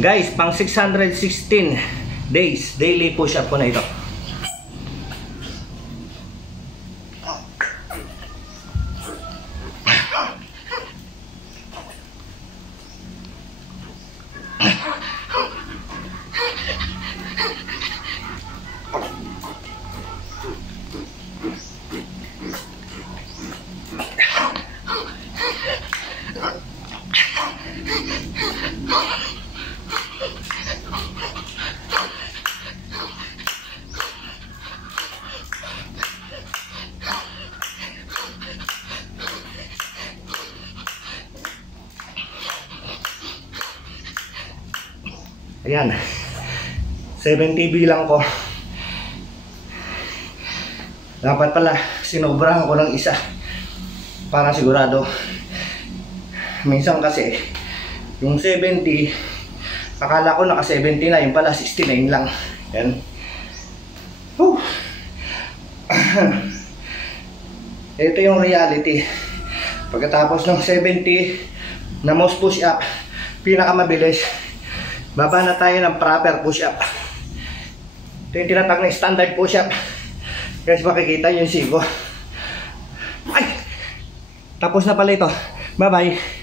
Guys, pang 616 days daily push up ko na ito. Ayan, 70 bilang ko. Dapat pala sinobrahan ko ng isa para sigurado. Minsan kasi yung 70 akala ko naka 70 na, yung pala 69 lang. Ayan. Ito yung reality. Pagkatapos ng 70 na most push up, pinakamabilis, baba na tayo ng proper push up. Ito yung tinatag na standard push up. Guys, makikita yung sigo. Ay! Tapos na pala ito. Bye bye.